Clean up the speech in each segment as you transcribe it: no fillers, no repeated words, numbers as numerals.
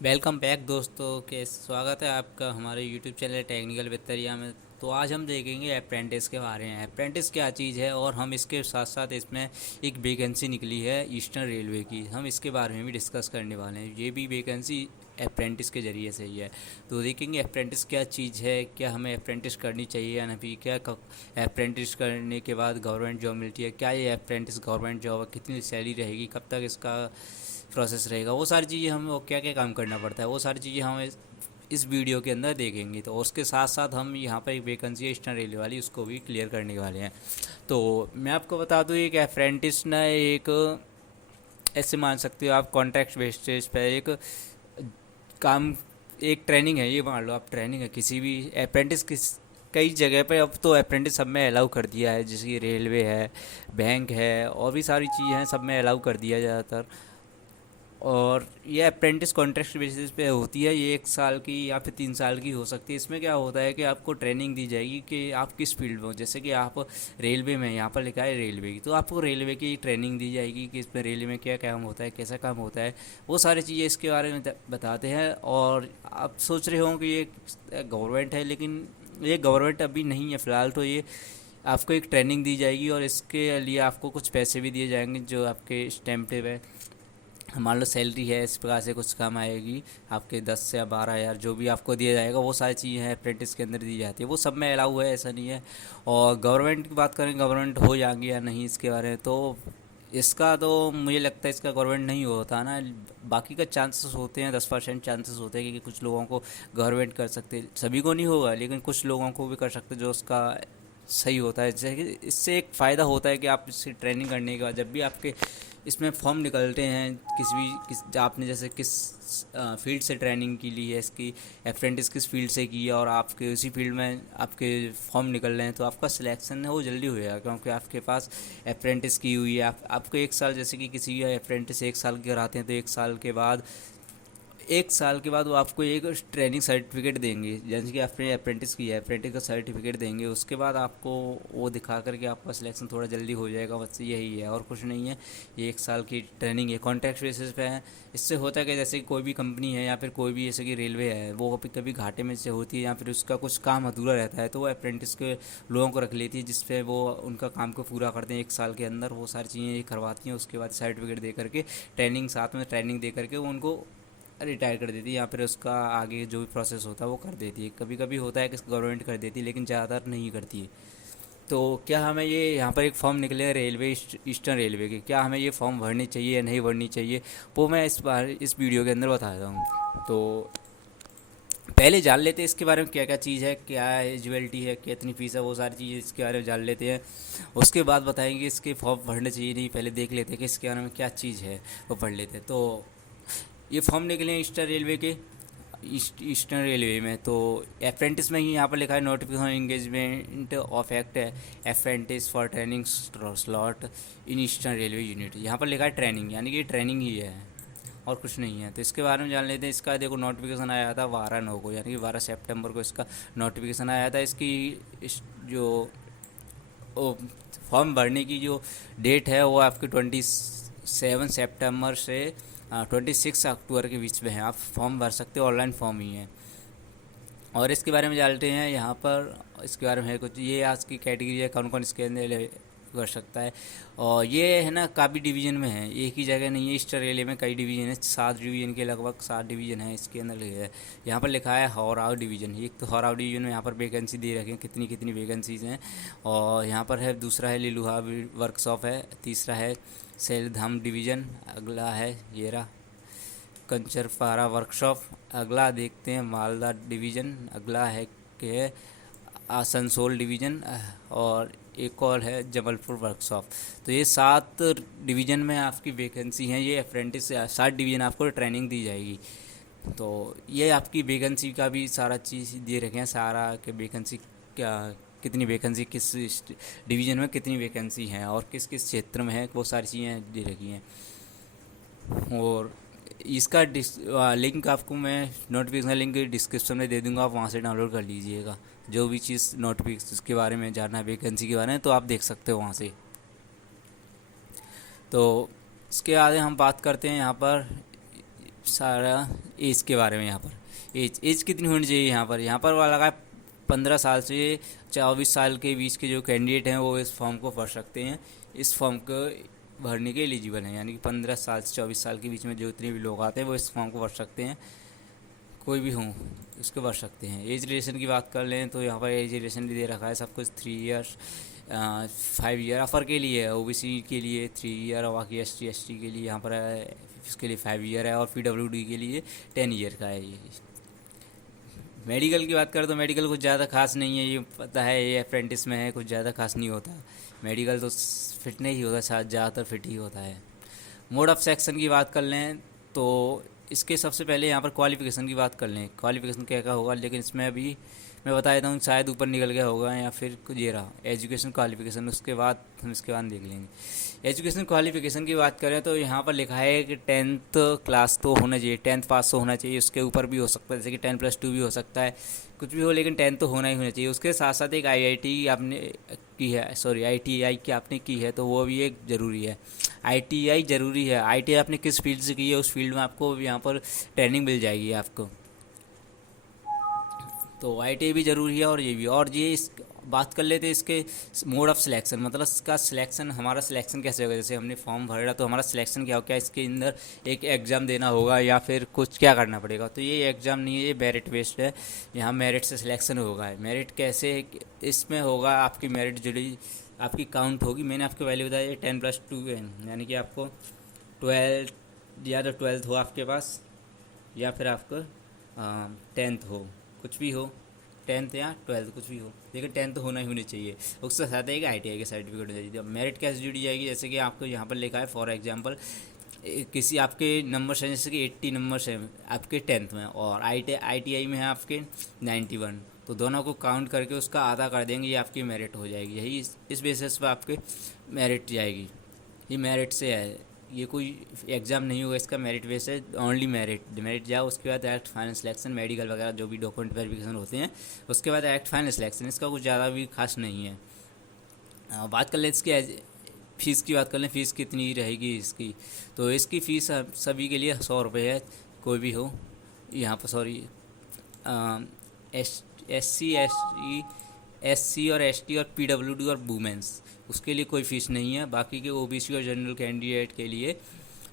Welcome back दोस्तों के स्वागत है आपका हमारे यूट्यूब चैनल टेक्निकल बेतरिया में। तो आज हम देखेंगे अप्रेंटिस के बारे में। अप्रेंटिस क्या चीज़ है और हम इसके साथ साथ इसमें एक वैकेंसी निकली है ईस्टर्न रेलवे की, हम इसके बारे में भी डिस्कस करने वाले हैं। ये भी वैकेंसी अप्रेंटिस के ज़रिए से ही है। तो देखेंगे अप्रेंटिस क्या चीज़ है, क्या हमें अप्रेंटिस करनी चाहिए या नहीं, क्या अप्रेंटिस करने के बाद गवर्नमेंट जॉब मिलती है, क्या ये अप्रेंटिस गवर्नमेंट जॉब है, कितनी सैलरी रहेगी, कब तक इसका प्रोसेस रहेगा, वो सारी चीज़ें हमें क्या क्या काम करना पड़ता है, वो सारी चीज़ें हम इस वीडियो के अंदर देखेंगे। तो उसके साथ साथ हम यहाँ पर एक वैकेंसी है ईस्टर्न रेलवे वाली, उसको भी क्लियर करने वाले हैं। तो मैं आपको बता दूँ, एक अप्रेंटिस ना एक ऐसे मान सकते हो आप कॉन्ट्रैक्ट बेसिस पे एक काम, एक ट्रेनिंग है, ये मान लो आप ट्रेनिंग है किसी भी अप्रेंटिस किस कई जगह पे अब तो अप्रेंटिस सब में अलाउ कर दिया है, जैसे कि रेलवे है, बैंक है, और भी सारी चीज़ें हैं, सब में अलाउ कर दिया ज़्यादातर। और ये अप्रेंटिस कॉन्ट्रैक्ट बेसिस पे होती है, ये 1 साल की या फिर 3 साल की हो सकती है। इसमें क्या होता है कि आपको ट्रेनिंग दी जाएगी कि आप किस फील्ड में हो। जैसे कि आप रेलवे में, यहाँ पर लिखा है रेलवे की, तो आपको रेलवे की ट्रेनिंग दी जाएगी कि इसमें रेलवे में क्या काम होता है, कैसा काम होता है, वो सारी चीज़ें इसके बारे में बताते हैं। और आप सोच रहे हो कि ये गवर्नमेंट है, लेकिन ये गवर्नमेंट अभी नहीं है फ़िलहाल। तो ये आपको एक ट्रेनिंग दी जाएगी और इसके लिए आपको कुछ पैसे भी दिए जाएंगे जो आपके स्टैम्प पे है। मान लो सैलरी है, इस प्रकार से कुछ काम आएगी आपके 10 से 12 हज़ार जो भी आपको दिया जाएगा, वो सारी चीज़ें हैं अप्रेंटिस के अंदर दी जाती है, वो सब में अलाउ है, ऐसा नहीं है। और गवर्नमेंट की बात करें, गवर्नमेंट हो जाएंगे या नहीं इसके बारे में, तो इसका तो मुझे लगता है इसका गवर्नमेंट नहीं होता ना। बाकी का चांसेस होते हैं, 10% चांसेस होते हैं कि कुछ लोगों को गवर्नमेंट कर सकते, सभी को नहीं होगा लेकिन कुछ लोगों को भी कर सकते जो उसका सही होता है। जैसे कि इससे एक फ़ायदा होता है कि आप इसकी ट्रेनिंग करने के बाद जब भी आपके इसमें फॉर्म निकलते हैं, आपने जैसे किस फील्ड से ट्रेनिंग की ली है, इसकी अप्रेंटिस किस फील्ड से की है और आपके उसी फील्ड में आपके फॉर्म निकल रहे हैं, तो आपका सिलेक्शन है वो जल्दी हो जाएगा क्योंकि आपके पास अप्रेंटिस की हुई है। आपको 1 साल, जैसे कि किसी अप्रेंटिस 1 साल के कराते हैं, तो 1 साल के बाद वो आपको एक ट्रेनिंग सर्टिफिकेट देंगे, जैसे कि आपने अप्रेंटिस किया है, अप्रेंटिस का सर्टिफिकेट देंगे। उसके बाद आपको वो दिखा करके आपका सिलेक्शन थोड़ा जल्दी हो जाएगा, बस यही है और कुछ नहीं है। ये 1 साल की ट्रेनिंग है, कॉन्ट्रैक्ट बेसिस पे है। इससे होता है कि जैसे कि कोई भी कंपनी है या फिर कोई भी जैसे कि रेलवे है, वो कभी कभी घाटे में से होती है या फिर उसका कुछ काम अधूरा रहता है, तो वो अप्रेंटिस के लोगों को रख लेती है जिसपे वो उनका काम को पूरा करते हैं 1 साल के अंदर, वो सारी चीज़ें ये करवाती हैं। उसके बाद सर्टिफिकेट दे करके, ट्रेनिंग साथ में ट्रेनिंग दे करके वो उनको रिटायर कर देती है या फिर उसका आगे जो भी प्रोसेस होता है वो कर देती है। कभी कभी होता है कि गवर्नमेंट कर देती है लेकिन ज़्यादातर नहीं करती है। तो क्या हमें ये यहाँ पर एक फॉर्म निकले हैं रेलवे ईस्टर्न रेलवे के, क्या हमें ये फॉर्म भरनी चाहिए या नहीं भरनी चाहिए, वो मैं इस वीडियो के अंदर बताता हूँ। तो पहले जान लेते हैं इसके बारे में, क्या क्या चीज़ है, क्या एलिजिबिलिटी है, कितनी फ़ीस है, वो सारी चीज़ें इसके बारे में जान लेते हैं। उसके बाद बताएंगे इसके फॉर्म भरने चाहिए नहीं, पहले देख लेते हैं कि इसके बारे में क्या चीज़ है, वो पढ़ लेते हैं। तो ये फॉर्म निकले हैं ईस्टर्न रेलवे के, ईस्टर्न रेलवे में। तो अप्रेंटिस में ही यहाँ पर लिखा है नोटिफिकेशन एंगेजमेंट ऑफ एक्ट है apprentice for training slot in eastern railway unit. यहाँ पर लिखा है ट्रेनिंग, यानी कि ट्रेनिंग ही है और कुछ नहीं है। तो इसके बारे में जान लेते हैं। इसका देखो नोटिफिकेशन आया था 12/9 को, यानी कि 12 सितंबर को इसका नोटिफिकेशन आया था। इसकी जो फॉर्म भरने की जो डेट है वो आपकी 27 सितंबर से 26 अक्टूबर के बीच में है। आप फॉर्म भर सकते हो, ऑनलाइन फॉर्म ही है। और इसके बारे में जानते हैं यहाँ पर, इसके बारे में है कुछ, ये आज की कैटेगरी है, कौन कौन इसके अंदर कर सकता है। और ये है ना काफ़ी डिवीज़न में है, एक ही जगह नहीं है। ईस्टर्न रेलवे में कई डिवीज़न है, 7 डिवीज़न के लगभग 7 डिवीज़न है इसके अंदर है। यहाँ पर लिखा है हौराव डिवीज़न, एक तो हौराव डिवीज़न में यहाँ पर वैकेंसी दे रखे हैं, कितनी कितनी वैकेंसीज़ हैं। और यहाँ पर है, दूसरा है लिलुहा वर्कशॉप है, तीसरा है सैलधाम डिवीज़न, अगला है ये रहा कंचरपारा वर्कशॉप, अगला देखते हैं मालदा डिवीज़न, अगला है कि आसनसोल डिवीज़न, और एक और है जबलपुर वर्कशॉप। तो ये 7 डिवीज़न में आपकी वैकेंसी है। ये अप्रेंटिस 7 डिवीज़न आपको ट्रेनिंग दी जाएगी। तो ये आपकी वैकेंसी का भी सारा चीज़ दे रखे हैं, सारा कि वैकेंसी क्या, कितनी वैकेंसी किस डिवीज़न में कितनी वैकेंसी है और किस किस क्षेत्र में है, वो सारी चीज़ें दे रखी हैं। और इसका लिंक आपको मैं नोटिफिकेशन लिंक डिस्क्रिप्शन में दे दूंगा, आप वहाँ से डाउनलोड कर लीजिएगा। जो भी चीज़ नोटिफिकेशन के बारे में जानना है, वैकेंसी के बारे में, तो आप देख सकते हो वहाँ से। तो इसके आगे हम बात करते हैं यहाँ पर सारा एज के बारे में। यहाँ पर एज कितनी होनी चाहिए, यहाँ पर वो लगा 15 साल से 24 साल के बीच के जो कैंडिडेट हैं वो इस फॉर्म को भर सकते हैं। इस फॉर्म को भरने के एलिजिबल हैं, यानी कि 15 साल से 24 साल के बीच में जो जितने भी लोग आते हैं वो इस फॉर्म को भर सकते हैं, कोई भी हों इसको भर सकते हैं। एज रिलेशन की बात कर लें तो यहाँ पर एज रिलेशन भी दे रखा है सब कुछ, 3 ईयर्स 5 ईयर अफर के लिए है, ओबीसी के लिए 3 ईयर और बाकी एसटी के लिए यहाँ पर इसके लिए 5 ईयर है, और पीडब्ल्यूडी के लिए 10 ईयर का है ये। मेडिकल की बात करें तो मेडिकल कुछ ज़्यादा खास नहीं है, ये पता है ये अप्रेंटिस में है, कुछ ज़्यादा खास नहीं होता। मेडिकल तो फिट नहीं होता, शायद ज़्यादातर फिट ही होता है। मोड ऑफ सिलेक्शन की बात कर लें तो इसके सबसे पहले यहाँ पर क्वालिफ़िकेशन की बात कर लें, क्वालिफ़िकेशन क्या क्या होगा, लेकिन इसमें अभी मैं बता देता हूँ, शायद ऊपर निकल गया होगा या फिर कुछ ये रहा एजुकेशन क्वालिफ़िकेशन, उसके बाद हम इसके बाद देख लेंगे। एजुकेशन क्वालिफ़िकेशन की बात करें तो यहाँ पर लिखा है कि 10th क्लास तो होना चाहिए, 10th पास तो होना चाहिए, उसके ऊपर भी हो सकता है, जैसे कि 10+2 भी हो सकता है, कुछ भी हो, लेकिन 10th तो होना ही होना चाहिए। उसके साथ साथ एक IIT आपने की है, सॉरी ITI की आपने की है तो वो भी एक ज़रूरी है। ITI ज़रूरी है। ITI आपने किस फील्ड से की है उस फील्ड में आपको यहाँ पर ट्रेनिंग मिल जाएगी आपको, तो ITI भी ज़रूरी है और ये भी। और ये इस बात कर लेते हैं इसके मोड ऑफ़ सिलेक्शन, मतलब इसका सिलेक्शन, हमारा सिलेक्शन कैसे होगा। जैसे हमने फॉर्म भरा तो हमारा सिलेक्शन क्या हो, क्या इसके अंदर एक एग्ज़ाम देना होगा या फिर कुछ क्या करना पड़ेगा। तो ये एग्ज़ाम नहीं है, ये मेरिट बेस्ड है, यहाँ मेरिट से सिलेक्शन होगा। मेरिट कैसे इसमें होगा, आपकी मेरिट जुड़ी आपकी काउंट होगी। मैंने आपको पहले बताया 10+2 है, यानी कि आपको 12 या तो 12th हो आपके पास या फिर आपको 10th हो, कुछ भी हो, 10th या 12th कुछ भी हो, लेकिन 10th तो होना ही होनी चाहिए। उसके साथ एक ITI का सर्टिफिकेट होना चाहिए। मेरिट कैसे जुड़ी जाएगी, जैसे कि आपको यहाँ पर लिखा है फॉर एग्जांपल किसी आपके नंबर्स हैं, जैसे कि 80 नंबर्स हैं आपके 10th में और ITI में है आपके 91, तो दोनों को काउंट करके उसका आधा कर देंगे, ये आपकी मेरिट हो जाएगी। यही इस बेसिस पर आपके मेरिट जाएगी, ये मेरिट से है, ये कोई एग्ज़ाम नहीं होगा इसका, मेरिट बेस है, ओनली मेरिट जाओ। उसके बाद डायरेक्ट फाइनल सिलेक्शन, मेडिकल वगैरह जो भी डॉक्यूमेंट वेरिफिकेशन होते हैं, उसके बाद डायरेक्ट फाइनल सिलेक्शन। इसका कुछ ज़्यादा भी खास नहीं है। बात कर लें इसकी फ़ीस की, बात कर लें फ़ीस कितनी रहेगी इसकी, तो इसकी फ़ीस सभी के लिए 100 रुपये है, कोई भी हो यहाँ पर, सॉरी SC और ST और PWD और वुमेंस, उसके लिए कोई फ़ीस नहीं है। बाकी के OBC और जनरल कैंडिडेट के लिए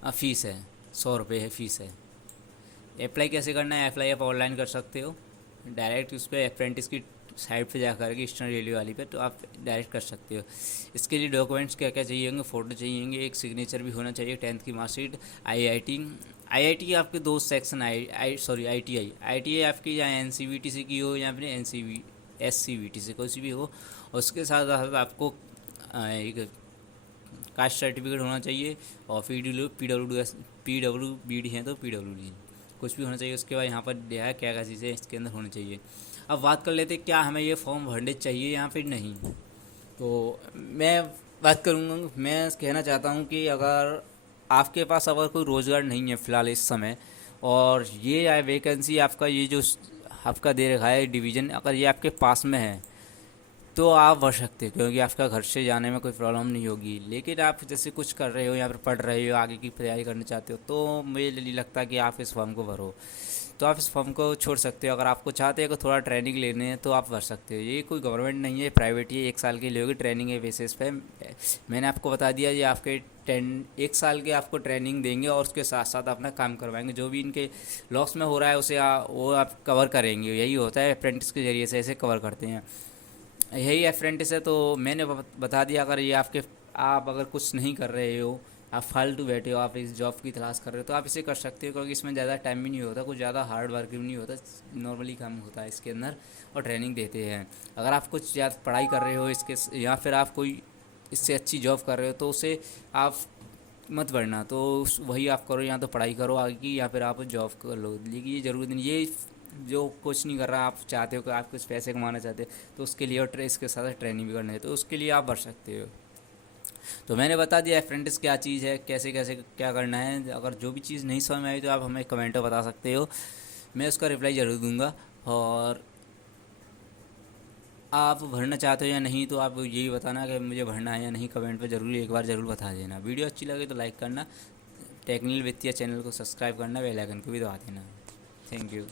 फ़ीस है, 100 रुपये है, फ़ीस है। अप्लाई कैसे करना है, अप्लाई आप ऑनलाइन कर सकते हो, डायरेक्ट उस पर अप्रेंटिस की साइट पे जा कर के ईस्टर्न रेलवे वाली पे, तो आप डायरेक्ट कर सकते हो। इसके लिए डॉक्यूमेंट्स क्या क्या चाहिए होंगे, फ़ोटो चाहिए होंगे, एक सिग्नेचर भी होना चाहिए, 10th की मार्कशीट, IIT आपके 2 सेक्शन, ITI आपकी या NCVT से की हो या फिर SCVT से, कोई सी भी हो। उसके साथ साथ आपको एक कास्ट सर्टिफिकेट होना चाहिए और PWBD है तो PWD कुछ भी होना चाहिए। उसके बाद यहाँ पर दिया है क्या क्या चीज़ें इसके अंदर होनी चाहिए। अब बात कर लेते क्या हमें ये फॉर्म भरने चाहिए या फिर नहीं। तो मैं बात करूँगा, मैं कहना चाहता हूँ कि अगर आपके पास अगर कोई रोज़गार नहीं है फ़िलहाल इस समय, और ये वैकेंसी आपका ये जो आपका दे रखा है डिवीज़न, अगर ये आपके पास में है तो आप भर सकते हो, क्योंकि आपका घर से जाने में कोई प्रॉब्लम नहीं होगी। लेकिन आप जैसे कुछ कर रहे हो या फिर पढ़ रहे हो, आगे की तैयारी करना चाहते हो, तो मुझे नहीं लगता कि आप इस फॉर्म को भरो, तो आप इस फॉर्म को छोड़ सकते हो। अगर आपको चाहते हो कि थोड़ा ट्रेनिंग लेने हैं तो आप भर सकते हो। ये कोई गवर्नमेंट नहीं है, प्राइवेट ही है, 1 साल के लिए होगी ट्रेनिंग है बेसिस पे। मैंने आपको बता दिया ये आपके 1 साल के आपको ट्रेनिंग देंगे और उसके साथ साथ अपना काम करवाएंगे, जो भी इनके लॉस में हो रहा है उसे वो आप कवर करेंगे। यही होता है अप्रेंटिस के ज़रिए से, ऐसे कवर करते हैं, यही अप्रेंटिस है। तो मैंने बता दिया, अगर ये आप अगर कुछ नहीं कर रहे हो, आप फालतू बैठे हो, आप इस जॉब की तलाश कर रहे हो, तो आप इसे कर सकते हो, क्योंकि इसमें ज़्यादा टाइम भी नहीं होता, कुछ ज़्यादा हार्ड वर्क भी नहीं होता, नॉर्मली काम होता है इसके अंदर और ट्रेनिंग देते हैं। अगर आप कुछ ज़्यादा पढ़ाई कर रहे हो इसके या फिर आप कोई इससे अच्छी जॉब कर रहे हो तो उसे आप मत पढ़ना, तो वही आप करो, या तो पढ़ाई करो आगे की या फिर आप जॉब कर लो। लेकिन ये ज़रूरी नहीं, ये जो कुछ नहीं कर रहा, आप चाहते हो कि आप कुछ पैसे कमाना चाहते हो तो उसके लिए और इसके साथ ट्रेनिंग भी करना है, तो उसके लिए आप भर सकते हो। तो मैंने बता दिया अप्रेंटिस क्या चीज़ है, कैसे कैसे क्या करना है। अगर जो भी चीज़ नहीं समझ में आई तो आप हमें कमेंट में बता सकते हो, मैं उसका रिप्लाई ज़रूर दूंगा। और आप भरना चाहते हो या नहीं तो आप यही बताना कि मुझे भरना है या नहीं, कमेंट पे ज़रूर एक बार ज़रूर बता देना। वीडियो अच्छी लगे तो लाइक करना। टेक्निकल वित्तीय चैनल को सब्सक्राइब करना, बेल आइकन को भी दबा देना। Thank you.